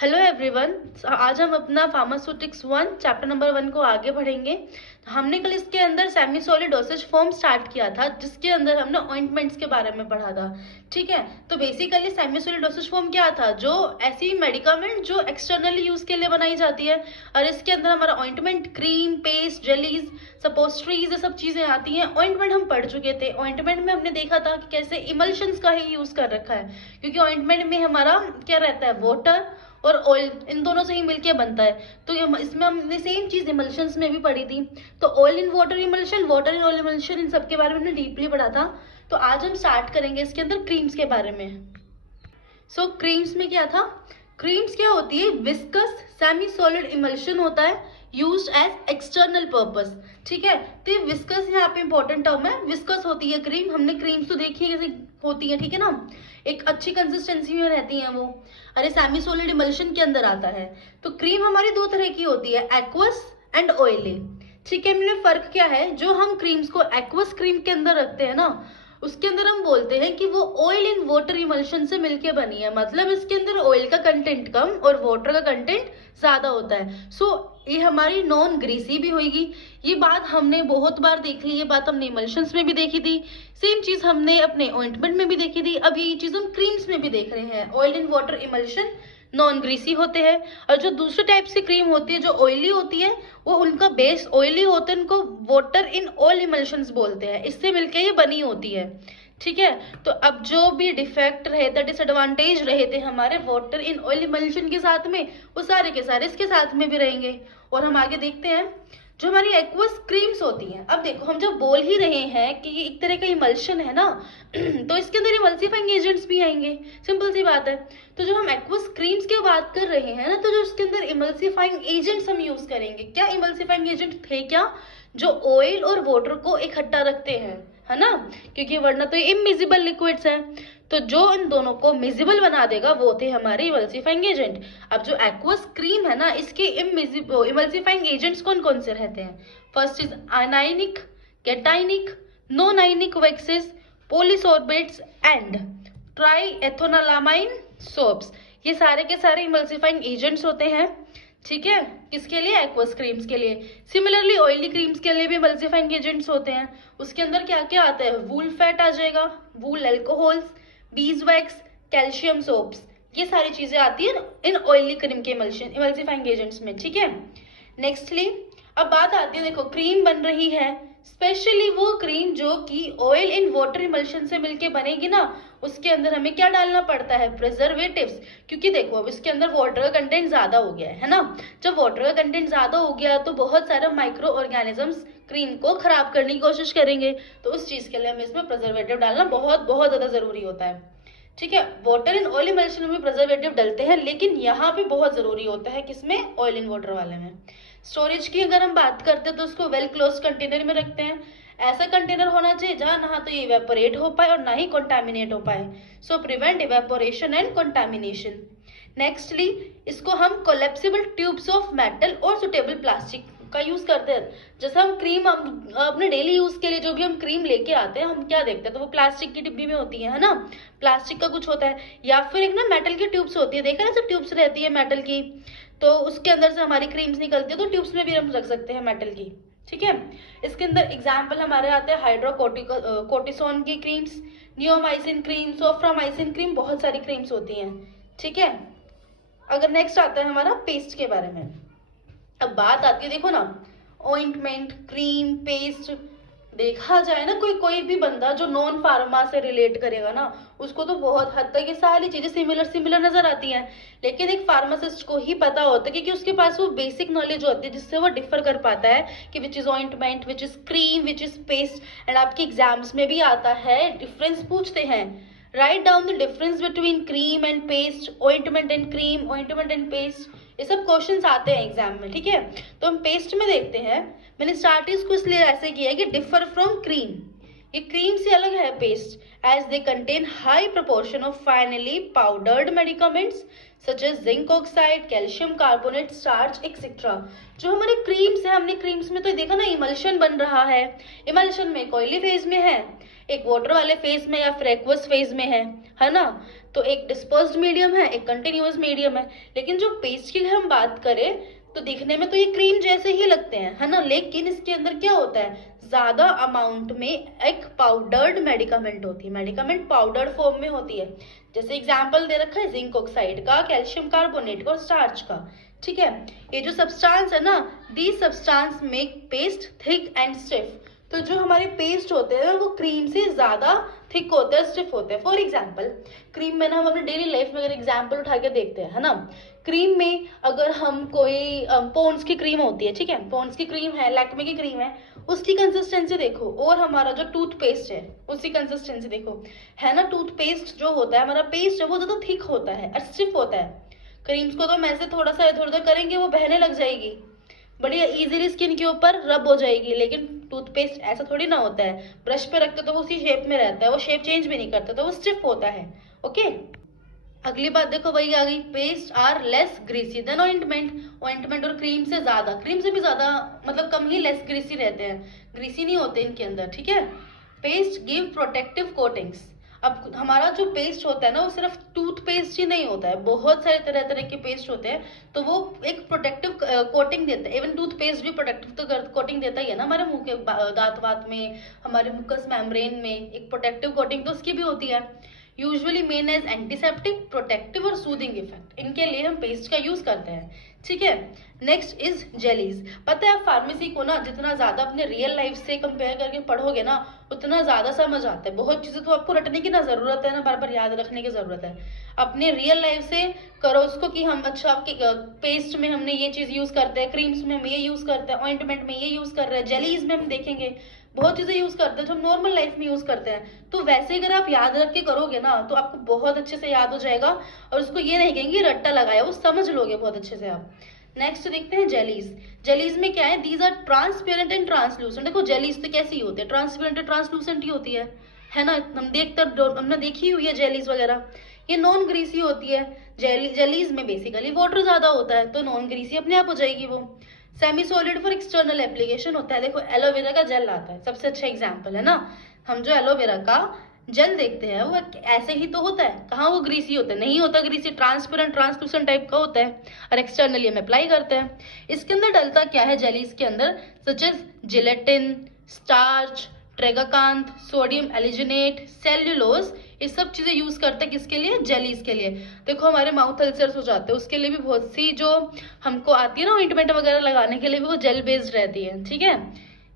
Hello everyone. आज हम अपना फार्मास्यूटिक्स 1 चैप्टर नंबर 1 को आगे बढ़ेंगे। हमने कल इसके अंदर semi solid dosage form start किया था, जिसके अंदर हमने ऑइंटमेंट्स के बारे में पढ़ा था। ठीक है, तो basically semi solid dosage form क्या था? जो ऐसी मेडिकामेंट जो एक्सटर्नली यूज के लिए बनाई जाती है, और इसके अंदर हमारा ऑइंटमेंट, क्रीम, पेस्ट, जेलीज, सपोस्ट्रीज, ये सब चीजें आती हैं। ऑइंटमेंट हम पढ़ चुके थे। ऑइंटमेंट में हमने देखा था कि कैसे इमल्शंस का ही यूज कर रखा है, क्योंकि ऑइंटमेंट में हमारा क्या रहता है, वाटर और ऑयल, इन दोनों से ही मिलके बनता है। तो इसमें हमने सेम चीज इमल्शंस में भी पढ़ी थी। तो oil in water emulsion, water in oil emulsion, इन सब के बारे में हमने डीपली पढ़ा था। तो आज हम स्टार्ट करेंगे इसके अंदर क्रीम्स के बारे में। क्रीम्स में क्या था? क्रीम्स क्या होती है? विस्कस सेमी सॉलिड इमल्शन होता है, यूज्ड एज एक्सटर्नल पर्पस। ठीक है, तो ये विस्कस यहाँ पे इंपॉर्टेंट टर्म है। विस्कस होती है क्रीम। हमने क्रीम्स तो देखी है कैसे होती है, ठीक है ना, एक अच्छी कंसिस्टेंसी में रहती हैं वो। अरे सेमी सॉलिड इमल्शन के अंदर आता है। तो क्रीम हमारी दो तरह की होती है, एक्वस एंड ऑयली। ठीक है, इनमें फर्क क्या है? जो हम क्रीम्स को एक्वस क्रीम के अंदर रखते हैं ना, उसके अंदर हम बोलते हैं कि वो ऑयल इन वाटर इमल्शन से मिलके बनी है। मतलब इसके अंदर ऑयल का कंटेंट कम और वाटर का कंटेंट ज्यादा होता है। ये हमारी नॉन ग्रीसी भी होगी। ये बात हमने बहुत बार देख ली। ये बात हमने इमल्शंस में भी देखी थी, सेम चीज हमने अपने ऑइंटमेंट में भी देखी थी। अब ये चीज हम क्रीम्स में भी देख रहे हैं। Oil in water emulsion non greasy होते हैं, और जो दूसरे टाइप से क्रीम होती है जो ऑयली होती है, वो उनका बेस ऑयली होता है, उनको वाटर इन ऑयल इमल्शंस बोलते हैं। इससे मिलके ये बनी होती है। ठीक है, तो अब जो भी डिफेक्ट रहे थे, डिसएडवांटेज रहे थे हमारे वाटर इन ऑयल इमल्शन के साथ में, वो सारे के सारे इसके साथ में भी रहेंगे। और हम आगे देखते हैं जो हमारी एक्वस क्रीम्स होती हैं। अब देखो, हम जब बोल ही रहे हैं कि ये एक तरह का इमल्शन है ना, तो इसके अंदर इमल्सिफाइंग एजेंट्स भी आएंगे। सिंपल सी बात है। तो जो हम एक्वस क्रीम्स की बात कर रहे हैं ना, तो जो उसके अंदर इमल्सिफाइंग एजेंट्स हम यूज करेंगे। क्या इमल्सिफाइंग एजेंट थे? क्या? जो ऑयल और वाटर को इकट्ठा रखते हैं, है ना, क्योंकि वरना तो ये इमिजिबल लिक्विड्स हैं। तो जो इन दोनों को मिजिबल बना देगा वो थे हमारे इमल्सिफाइंग एजेंट। अब जो एक्वस क्रीम है ना, इसके इमल्सिफाइंग एजेंट्स कौन कौन से रहते हैं? First is anionic, cationic, non ionic waxes, polysorbates and triethanolamine soaps. ये सारे के सारे इमल्सिफाइंग एजेंट्स होते हैं। ठीक है, किसके लिए? एक्वस क्रीम्स के लिए। सिमिलरली ऑयली क्रीम्स के लिए भी इमल्सिफाइंग एजेंट्स होते हैं। उसके अंदर क्या क्या आता है? वूल फैट आ जाएगा, wool alcohols, bees wax, calcium soaps, ये सारी चीजें आती है इन ऑयली क्रीम के इमल्सिफाइंग एजेंट्स में। ठीक है, नेक्स्टली अब बात आती है, देखो क्रीम बन रही है, स्पेशली वो क्रीम जो कि ऑयल इन वाटर इमल्शन से मिलके बनेगी ना, उसके अंदर हमें क्या डालना पड़ता है? प्रिजर्वेटिव्स। क्योंकि देखो अब इसके अंदर वाटर का कंटेंट ज्यादा हो गया है ना। जब वाटर का कंटेंट ज्यादा हो गया तो बहुत सारे माइक्रो ऑर्गेनिजम्स क्रीम को खराब करने की कोशिश करेंगे। तो उस चीज के लिए हमें इसमें प्रिजर्वेटिव डालना बहुत बहुत ज्यादा जरूरी होता है। ठीक है, वाटर इन ऑयल इमल्शन में प्रिजर्वेटिव डलते हैं, लेकिन यहाँ पे बहुत जरूरी होता है, किसमें? ऑयल इन वाटर वाले में। स्टोरेज की अगर हम बात करते हैं तो उसको वेल क्लोज कंटेनर में रखते हैं। ऐसा कंटेनर होना चाहिए जहां ना तो ये इवेपोरेट हो पाए और ना ही कंटामिनेट हो पाए। Prevent evaporation and contamination. Nextly इसको हम कोलेप्सिबल ट्यूब्स ऑफ मेटल और सुटेबल प्लास्टिक का यूज करते हैं। जैसे हम क्रीम अपने डेली यूज के लिए जो भी हम क्रीम लेके आते हैं, हम क्या देखते हैं? तो वो प्लास्टिक की डिब्बी में होती है ना, प्लास्टिक का कुछ होता है, या फिर एक ना मेटल की ट्यूब्स होती है। देखा ना, सब ट्यूब्स रहती है मेटल की, तो उसके अंदर से हमारी क्रीम्स निकलती है, तो ट्यूब्स में भी हम रख सकते हैं मेटल की। ठीक है, इसके अंदर एग्जाम्पल हमारे आते हैं हाइड्रोकोर्टिसोन की creams, neomycin cream, Soframycin cream, बहुत सारी क्रीम्स होती हैं। ठीक है, अगर नेक्स्ट आता है हमारा पेस्ट के बारे में। अब बात आती है, देखो ना, ऑइंटमेंट, क्रीम, पेस्ट, देखा जाए ना, कोई भी बंदा जो नॉन फार्मा से रिलेट करेगा ना, उसको तो बहुत हद तक ये सारी चीजें सिमिलर सिमिलर नजर आती हैं। लेकिन एक फार्मासिस्ट को ही पता होता है, क्योंकि उसके पास वो बेसिक नॉलेज होती है जिससे वो डिफर कर पाता है कि which is ointment, which is cream, which is paste. And आपके एग्जाम्स में भी आता है, डिफरेंस पूछते हैं। Write down the difference between cream and paste, ointment and cream, ointment and paste, ये सब क्वेश्चंस आते हैं एग्जाम में। ठीक है, तो हम पेस्ट में देखते हैं। मैंने स्टार्ट इसको इसलिए ऐसे किया है कि डिफर फ्रॉम क्रीम। ये क्रीम से अलग है paste, as they contain high proportion of finely powdered medicaments such as zinc oxide, calcium carbonate, starch etcetera. जो हमारे क्रीम्स है, हमने क्रीम्स में तो देखा ना इमल्शन बन रहा है, इमल्शन में ऑयली फेज में है, एक वाटर वाले फेज में या फिर एक्वस फेज में है ना। तो एक डिस्पर्स्ड मीडियम है, एक कंटिन्यूअस मीडियम है। लेकिन जो पेस्ट की हम बात करें तो दिखने में तो ये क्रीम जैसे ही लगते हैं, है ना, लेकिन इसके अंदर क्या होता है, ज्यादा अमाउंट में एक पाउडर्ड मेडिकामेंट होती है, मेडिकामेंट पाउडर्ड फॉर्म में होती है। जैसे एग्जांपल दे रखा है जिंक ऑक्साइड का, कैल्शियम कार्बोनेट का और स्टार्च का। ठीक है, ये जो सब्सटेंस है ना, the substance make paste thick and stiff. तो जो हमारे पेस्ट होते हैं वो क्रीम से ज्यादा थिक होते हैं, स्टिफ होते हैं। फॉर एग्जाम्पल क्रीम में ना हम अपने डेली लाइफ में अगर एग्जाम्पल उठा के देखते हैं, है ना, क्रीम में अगर हम कोई पॉन्ड्स की क्रीम होती है, ठीक है, पॉन्ड्स की क्रीम है, लैक्मे की क्रीम है, उसकी कंसिस्टेंसी देखो, और हमारा जो टूथपेस्ट है उसकी कंसिस्टेंसी देखो, है ना। टूथपेस्ट जो होता है, हमारा पेस्ट है, वो ज्यादा थिक होता है और स्टिफ होता है। क्रीम्स को तो हम ऐसे थोड़ा सा इधर उधर करेंगे वो बहने लग जाएगी, बढ़िया इजीली स्किन के ऊपर रब हो जाएगी। लेकिन टूथपेस्ट ऐसा थोड़ी ना होता है, ब्रश पे रखते तो वो उसी शेप में रहता है, वो शेप चेंज भी नहीं करता, तो वो स्टिफ होता है। ओके, अगली बात देखो वही आ गई, paste are less greasy than ointment. Ointment और क्रीम से ज्यादा, क्रीम से भी ज्यादा मतलब कम ही लेस ग्रीसी रहते हैं, ग्रीसी नहीं होते इनके अंदर। ठीक है, पेस्ट गिव प्रोटेक्टिव कोटिंग्स। अब हमारा जो पेस्ट होता है ना, वो सिर्फ टूथपेस्ट ही नहीं होता है, बहुत सारे तरह तरह के पेस्ट होते हैं, तो वो एक प्रोटेक्टिव कोटिंग देता है। इवन टूथपेस्ट भी प्रोटेक्टिव तो कोटिंग देता ही है ना, हमारे मुंह के दांत वात में, हमारे मुकस मेम्ब्रेन में एक प्रोटेक्टिव कोटिंग तो उसकी भी होती है। Usually main as antiseptic, protective और सूदिंग इफेक्ट, इनके लिए हम पेस्ट का यूज करते हैं। ठीक है, नेक्स्ट इज जेलीज। पता है आप फार्मेसी को ना जितना ज्यादा अपने रियल लाइफ से कंपेयर करके पढ़ोगे ना, उतना ज्यादा समझ आता है। बहुत चीजें तो आपको रटने की ना जरूरत है, ना बार बार याद रखने की जरूरत है। अपने रियल लाइफ से करो उसको कि हम अच्छा आपके पेस्ट में हमने ये चीज यूज करते हैं, क्रीम्स में हम ये यूज करते हैं, ऑइंटमेंट में ये यूज कर रहे हैं, जेलीज में हम देखेंगे बहुत चीजें यूज करते हैं जो हम नॉर्मल लाइफ में यूज करते हैं। तो वैसे अगर आप याद रख के करोगे ना तो आपको बहुत अच्छे से याद हो जाएगा, और उसको ये नहीं कहेंगे रट्टा लगाया, वो समझ लोगे बहुत अच्छे से आप। नेक्स्ट देखते हैं जेलीज। जेलीज में क्या है, these are transparent and translucent. देखो जेलीज तो कैसी होती है, ट्रांसपेरेंट एंड ट्रांसलूसेंट ही होती है ना, हमने देखी हुई है जेलीज वगैरह। ये नॉन ग्रीसी होती है। जेलीज में बेसिकली वाटर ज्यादा होता है, तो नॉन ग्रीसी अपने आप हो जाएगी वो। Semi solid for external application होता है। देखो एलोवेरा का जेल आता है, सबसे अच्छा एग्जाम्पल है ना। हम जो एलोवेरा का जेल देखते हैं वो ऐसे ही तो होता है, कहाँ वो ग्रीसी होता है, नहीं होता ग्रीसी, ट्रांसपेरेंट ट्रांसलूसेंट टाइप का होता है, और एक्सटर्नली हम अप्लाई करते हैं। इसके अंदर डलता क्या है जेलीज के अंदर, such as gelatin, starch, tragacanth, sodium alginate, cellulose, ये सब चीजें यूज करते हैं किसके लिए, जेलीज के लिए। देखो हमारे माउथ अल्सर्स हो जाते हैं, उसके लिए भी बहुत सी जो हमको आती है ना ऑइंटमेंट वगैरह लगाने के लिए भी वो जेल बेस्ड रहती है। ठीक है,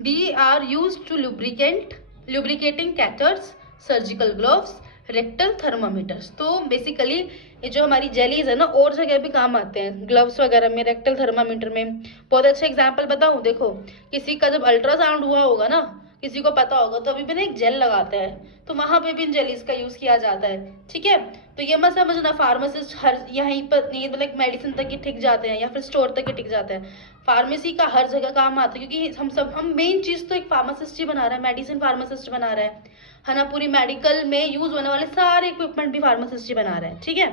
they are use to lubricating catheters, surgical gloves, rectal thermometers. तो बेसिकली ये जो हमारी जेलीज है ना और जगह भी काम आते हैं, ग्लव्स वगैरह में, रेक्टल थर्मामीटर में। बहुत अच्छा एग्जाम्पल बताऊं, देखो किसी का जब अल्ट्रासाउंड हुआ होगा ना, किसी को पता होगा, तो अभी भी ना एक जेल लगाता है, तो वहां पे भी इन जेलीज का यूज किया जाता है। ठीक है, तो ये मत समझना फार्मासिस्ट हर यहीं पर नहीं, मतलब मेडिसिन तक ही टिक जाते हैं या फिर स्टोर तक ही टिक जाते हैं। फार्मेसी का हर जगह काम आता है, क्योंकि हम मेन चीज तो एक फार्मासिस्ट ही बना रहा है, मेडिसिन फार्मासिस्ट बना रहा है ना। पूरी मेडिकल में यूज होने वाले सारे इक्विपमेंट भी फार्मासिस्ट ही बना रहा है। ठीक है,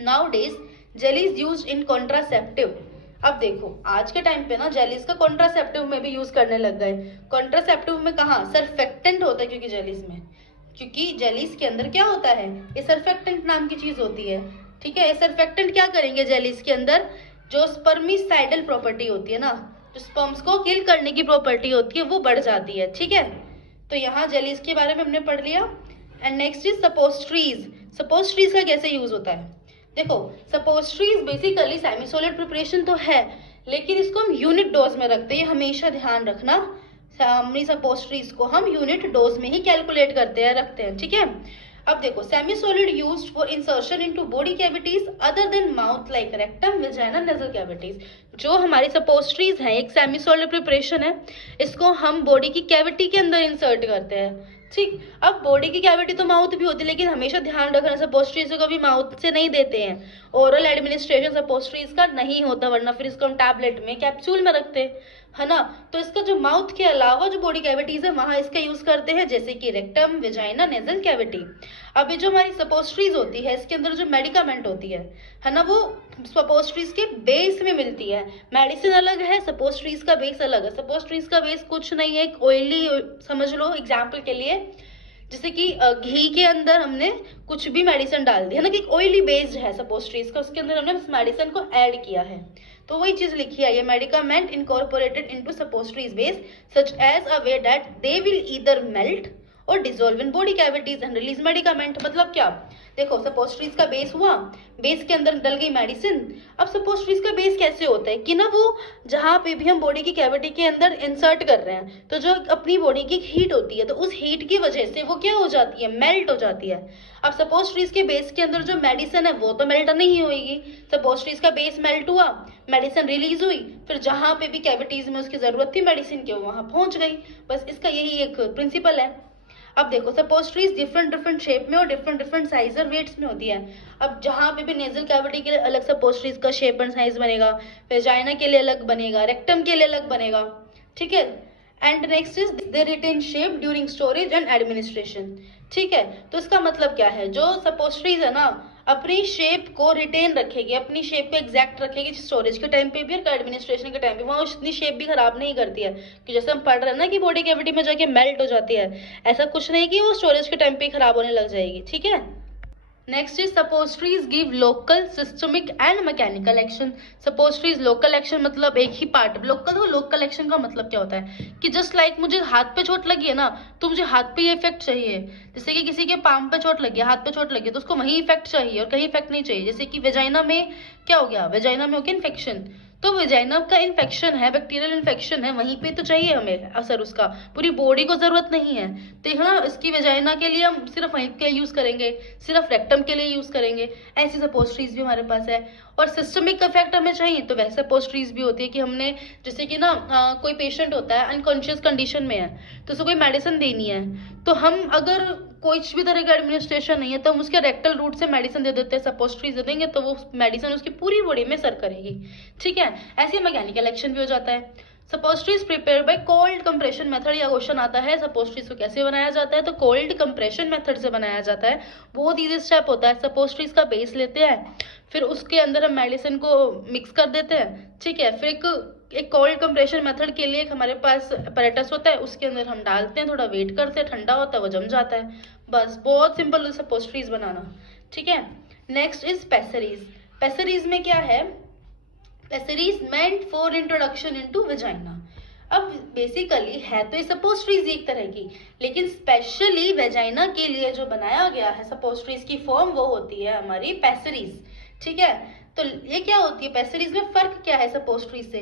now days jellies use in contraceptive. अब देखो आज के टाइम पे ना जेलीज का कॉन्ट्रासेप्टिव में भी यूज करने लग गए। कॉन्ट्रासेप्टिव में कहा, सर्फेक्टेंट होता है, क्योंकि जेलीज के अंदर क्या होता है, ये सर्फेक्टेंट नाम की चीज होती है। ठीक है, ये सर्फेक्टेंट क्या करेंगे जेलीज के अंदर, जो स्पर्मिसाइडल प्रॉपर्टी होती है ना, जो स्पर्म्स को किल करने की प्रॉपर्टी होती है वो बढ़ जाती है। ठीक है, तो यहाँ जेलीज के बारे में हमने पढ़ लिया। And next is suppositories. Suppositories का कैसे यूज होता है, देखो suppositories basically semi solid preparation तो है, लेकिन इसको हम यूनिट डोज में रखते हैं, ये हमेशा ध्यान रखना। हमने सपोस्ट्रीज को हम यूनिट डोज में ही कैलकुलेट करते हैं, रखते हैं। ठीक है, अब देखो semi solid used for insertion into body cavities other than mouth like rectum, vagina, nasal cavities. जो हमारी सपोस्ट्रीज हैं एक सेमी सॉलिड प्रिपरेशन है, इसको हम बॉडी की कैविटी के अंदर इंसर्ट करते हैं। ठीक, अब बॉडी की कैविटी तो माउथ भी होती है, लेकिन हमेशा ध्यान रखना सपोस्ट्रीज को कभी माउथ से नहीं देते हैं। ओरल एडमिनिस्ट्रेशन सपोस्ट्रीज का नहीं होता, वरना फिर इसको हम टैबलेट में, कैप्सूल में रखते हैं, है ना। तो इसका जो माउथ के अलावा जो बॉडी कैविटीज है वहां इसका यूज करते हैं, जैसे कि रेक्टम, वेजाइना, नेजल कैविटी। अभी जो हमारी सपोस्ट्रीज होती है इसके अंदर जो मेडिकामेंट होती है ना, वो सपोस्ट्रीज के बेस में मिलती है। मेडिसिन अलग है, सपोस्ट्रीज का बेस अलग है। सपोस्ट्रीज का बेस कुछ नहीं है, ऑयली समझ लो एग्जाम्पल के लिए, जैसे कि घी के अंदर हमने कुछ भी मेडिसिन डाल दी है ना, कि ऑयली बेस्ड है सपोस्ट्रीज का, उसके अंदर हमने उस मेडिसिन को ऐड किया है, तो वही चीज लिखी है, ये medicament incorporated into suppositories base such as a way that they will either melt और dissolve in body cavities and release medicament. मतलब क्या, देखो सपोस्ट्रीज का बेस हुआ, बेस के अंदर डल गई मेडिसिन। अब सपोस्ट्रीज का बेस कैसे होता है कि ना, वो जहां पे भी हम बॉडी की कैविटी के अंदर इंसर्ट कर रहे हैं, तो जो अपनी बॉडी की हीट होती है, तो उस हीट की वजह से वो क्या हो जाती है, मेल्ट हो जाती है। अब सपोस्ट्रीज के बेस के अंदर जो मेडिसिन है वो तो मेल्ट नहीं होगी, सपोस्ट्रीज का बेस मेल्ट हुआ, मेडिसिन रिलीज हुई, फिर जहां पे भी कैविटीज में उसकी जरूरत थी मेडिसिन की वहां पहुंच गई। बस इसका यही एक प्रिंसिपल है। अब देखो सपोस्ट्रीज डिफरेंट डिफरेंट शेप में और डिफरेंट डिफरेंट साइज और वेट्स में होती है। अब जहां पे भी नेजल कैविटी के लिए अलग सपोस्ट्रीज का शेप एंड साइज बनेगा, वेजाइना के लिए अलग बनेगा, रेक्टम के लिए अलग बनेगा, ठीक है। And next is they retain shape during storage and administration, ठीक है। तो इसका मतलब क्या है, जो सपोस्ट्रीज है ना अपनी शेप को रिटेन रखेगी, अपनी शेप को एग्जैक्ट रखेगी स्टोरेज के टाइम पे भी और एडमिनिस्ट्रेशन के टाइम पे, वहाँ उतनी शेप भी खराब नहीं करती है कि जैसे हम पढ़ रहे हैं ना कि बॉडी कैविटी में जाके मेल्ट हो जाती है, ऐसा कुछ नहीं कि वो स्टोरेज के टाइम पे खराब होने लग जाएगी, ठीक है। Next is suppositories give local, systemic and mechanical action. Suppositories local action मतलब एक ही पार्ट, लोकल एक्शन का मतलब क्या होता है कि जस्ट लाइक मुझे हाथ पे चोट लगी है ना, तो मुझे हाथ पे ये इफेक्ट चाहिए। जैसे कि किसी के पाम पे चोट लगी है, हाथ पे चोट लगी है, तो उसको वहीं इफेक्ट चाहिए और कहीं इफेक्ट नहीं चाहिए। जैसे कि वेजाइना में क्या हो गया, वेजाइना में हो गया इन्फेक्शन, तो वेजाइना का इन्फेक्शन है, बैक्टीरियल इन्फेक्शन है, वहीं पे तो चाहिए हमें असर उसका, पूरी बॉडी को जरूरत नहीं है। तो है ना, इसकी वेजाइना के लिए हम सिर्फ वहीं के यूज करेंगे, सिर्फ रेक्टम के लिए यूज करेंगे। ऐसी सपोस्ट्रीज भी हमारे पास है। और सिस्टमिक इफेक्ट हमें चाहिए तो वैसे सपोस्ट्रीज भी होती है कि हमने जैसे कि ना कोई पेशेंट होता है अनकॉन्शियस कंडीशन में है, तो उसे कोई मेडिसिन देनी है, तो हम अगर कोई भी तरह का एडमिनिस्ट्रेशन नहीं है तो हम उसके रेक्टल रूट से मेडिसिन दे देते हैं, सपोस्ट्रीज दे देंगे, तो वो मेडिसिन उसकी पूरी बॉडी में असर करेगी, ठीक है। ऐसे मैकेनिकल एक्शन भी हो जाता है। Suppositories prepare by cold compression method, या क्वेश्चन आता है सपोस्ट्रीज को कैसे बनाया जाता है, तो कोल्ड कंप्रेशन मेथड से बनाया जाता है। बहुत ईजी स्टेप होता है, सपोस्ट्रीज का बेस लेते हैं, फिर उसके अंदर हम मेडिसिन को मिक्स कर देते हैं, ठीक है। फिर एक कोल्ड कंप्रेशन मेथड के लिए एक हमारे पास अपैरेटस होता है, उसके अंदर हम डालते हैं, थोड़ा वेट करते हैं, ठंडा होता है, वो जम जाता है। बस बहुत सिंपल सपोस्ट्रीज बनाना, ठीक है। Next is पेसरीज। पेसरीज में क्या है, पेसरीज meant for introduction into vagina. अब बेसिकली है तो ये सपोस्ट्रीज एक तरह की, लेकिन स्पेशली वेजाइना के लिए जो बनाया गया है सपोस्ट्रीज की फॉर्म, वो होती है हमारी पेसरीज, ठीक है। तो ये क्या होती है, पेसरीज में फर्क क्या है सपोस्ट्रीज से।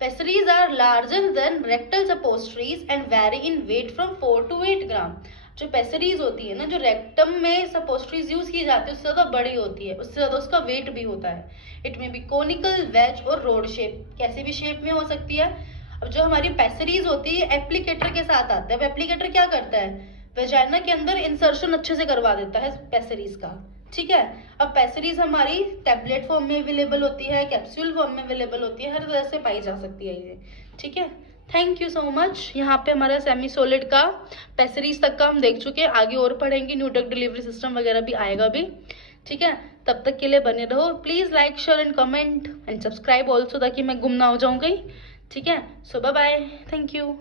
Pessaries are larger than rectal suppositories and vary in weight from 4 to 8 gram. जो पेसरीज होती है ना, जो रेक्टम में सपोस्ट्रीज यूज की जाती है उससे ज्यादा बड़ी होती है, उससे ज्यादा उसका वेट भी होता है। इट में बी कोनिकल, वेज और रोड शेप, कैसे भी शेप में हो सकती है। अब जो हमारी पेसरीज होती है एप्लीकेटर के साथ आता है। अब एप्लीकेटर क्या करता है, वेजाइना के अंदर इंसर्शन अच्छे से करवा देता है पेसरीज का, ठीक है। अब पेसरीज हमारी टैबलेट फॉर्म में अवेलेबल होती है, कैप्सूल फॉर्म में अवेलेबल होती है, हर तरह से पाई जा सकती है ये, ठीक है। Thank you so much. यहाँ पे हमारा सेमी सॉलिड का पेसरीज तक का हम देख चुके हैं, आगे और पढ़ेंगे, न्यू ड्रग डिलीवरी सिस्टम वगैरह भी आएगा भी, ठीक है। तब तक के लिए बने रहो, please like share and comment and subscribe also, ताकि मैं गुम ना हो जाऊँ कहीं, ठीक है। सो बाय बाय, थैंक यू।